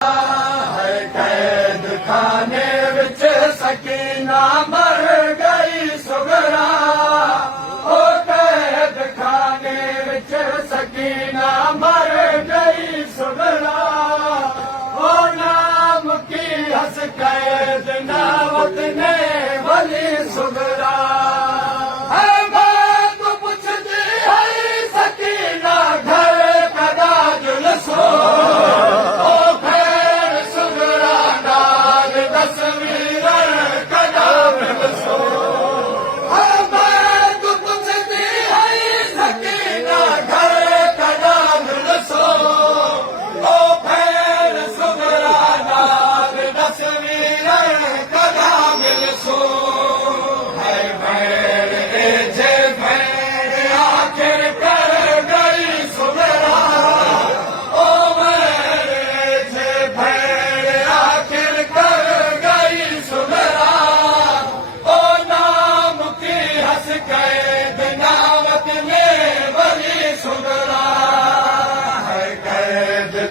है कैद खाने विच सकीना मर गई सुगरा। ओ कैद खाने विच सकीना मर गई सुगरा। ओ नाम की हंस कैद नावत ने वली सुगरा।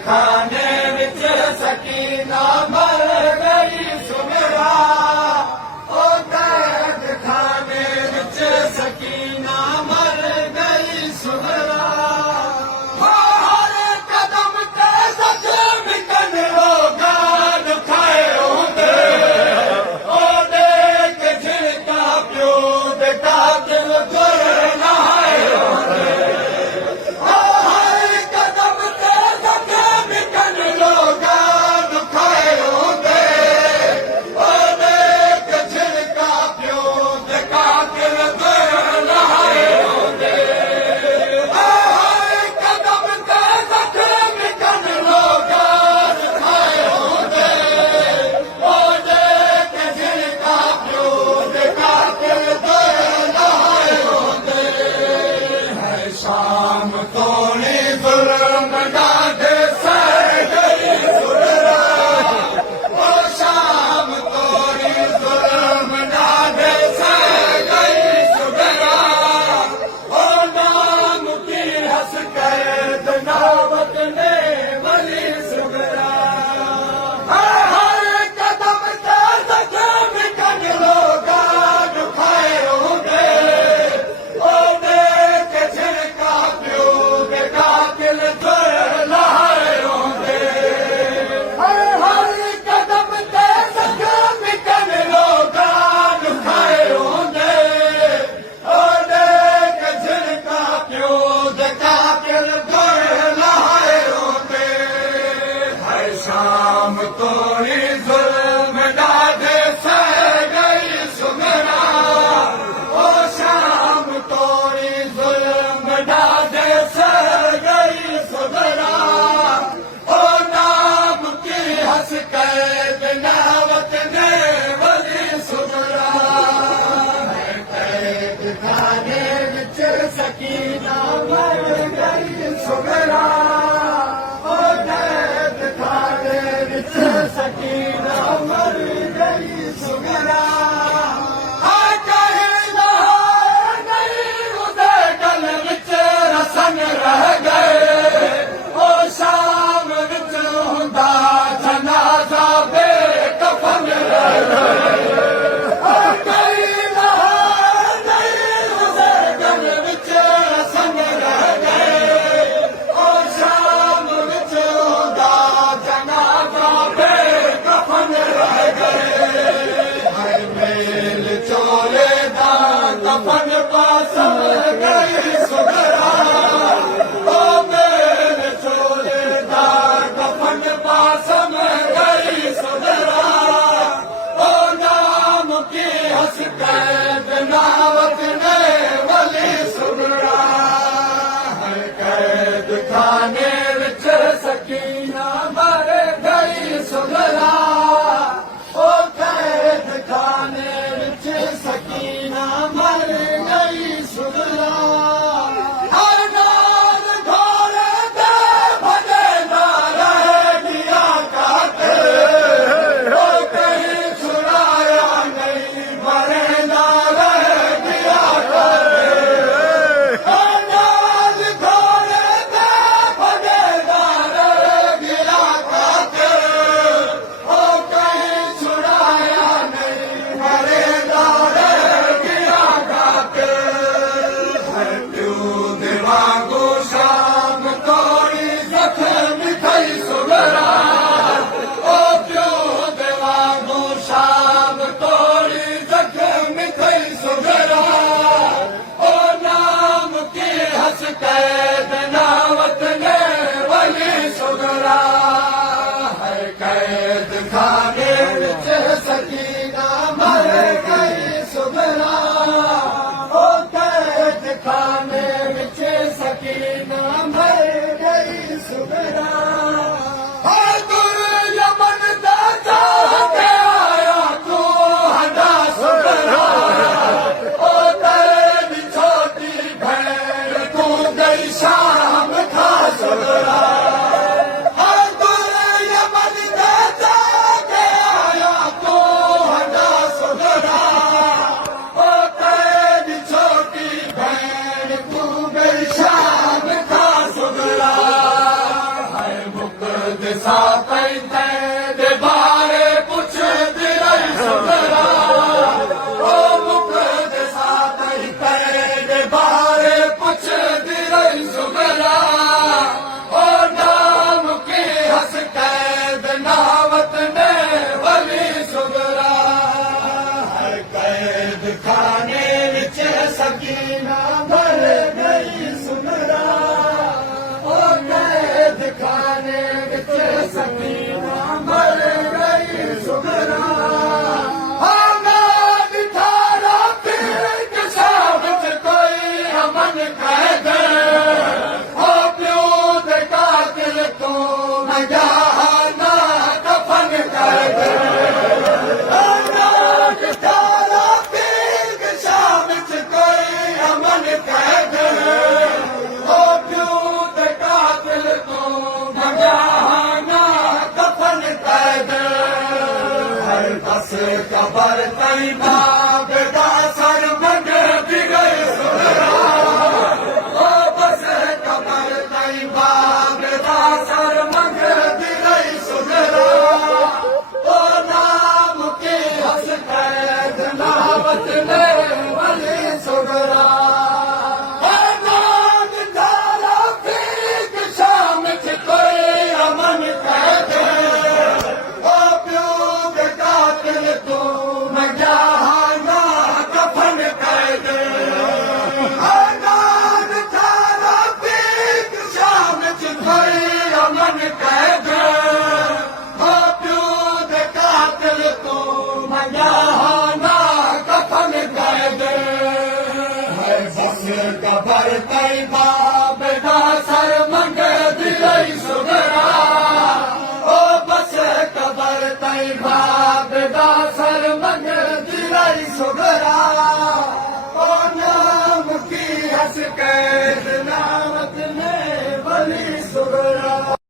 खाने विच सकीना मर गई सुगरा। ओ कैद खाने विच सकीना मर गई सुगरा। हर कदम ते जख्म कन लोगा दुखाए होंदे। ओ देख झिड़का प्यो दे कातिल तुर नहाए होंदे। शाम तोड़ी जुल्म डाढ़े सह गई सुगरा। ओ शाम तोड़ी जुल्म डाढ़े सह गई सुगरा। ओ नाम की हंस कैद नावत ने वली सुगरा। हर कदम ते जख्म कन लोगा दुखाए होंदे। शाम तोड़ी जुल्म डाढ़े सह गई सुगरा। ओ शाम तोड़ी जुल्म डाढ़े सह गई सुगरा। ओ नाम की हंस कैद नावत ने वली सुगरा। कैद खाने विच सकीना मर गई सुगरा। सकीना मर गई सुगरा। नहीं उदे गल विच रसन रह गए। ओ शाम विच हुंदा जनाजा बेकफन रह गए। कफन पासम गई सुगरा। ओ मेल चोलेदार कफन पासम गई सुगरा। ओ नाम की हंस कैद नावत ने वली सुगरा। कैद खाने विच सकीना मर गई सुगरा। ओ कैद खाने विच सकीना मर गई सुगरा। ਪੈਂਦੇ ਦੇ ਬਾਰੇ ਪੁੱਛਦੀ ਰਹੀ ਸੁਗਰਾ ਉਹ ਮੁਕਤ ਸਾਥ ਹੀ ਦੇ ਬਾਰੇ ਪੁੱਛਦੀ ਰਹੀ ਸੁਗਰਾ ਉਹ ਨਾਮ ਕੀ ਹੱਸ ਕੈਦ ਨਾਵਤ ਨੇ ਵਲੀ ਸੁਗਰਾ ਹਰ ਕੈਦ ਖਾਨੇ ਵਿੱਚ ਸਕੀਨਾ ਭਰ ਗਈ ਸੁਗਰਾ ਉਹ ਕੈਦ ਖਾਨੇ ਵਿੱਚ ਸਕੀਨਾ ਭਰ ਗਈ ਸੁਗਰਾ ਹਾਂ ਮੈਂ ਦਿਖਾਰਾ ਫਿਰ ਕਿਸਾ ਵਿੱਚ ਕੋਈ ਅਮਨ ਕੈਦ ਉਹ ਪਿਓ ਦੇ ਕਾਤਿਲ ਤੋਂ ਨਜਾਨਾ ਕਫਨ ਕਰ ਦੇ कबर तई बाप दा सर मंगदी गई सुगरा ओ बस कबर तई बाप दा सर मंगदी गई सुगरा ओ नाम के हंस कैद नावत ने वली सुगरा ओ नाम तारा पीक शाम च कोई अमन कैद कबर तई बाप दा सर मंगदी रही सुगरा ओ बस कबर तई बाप दा सर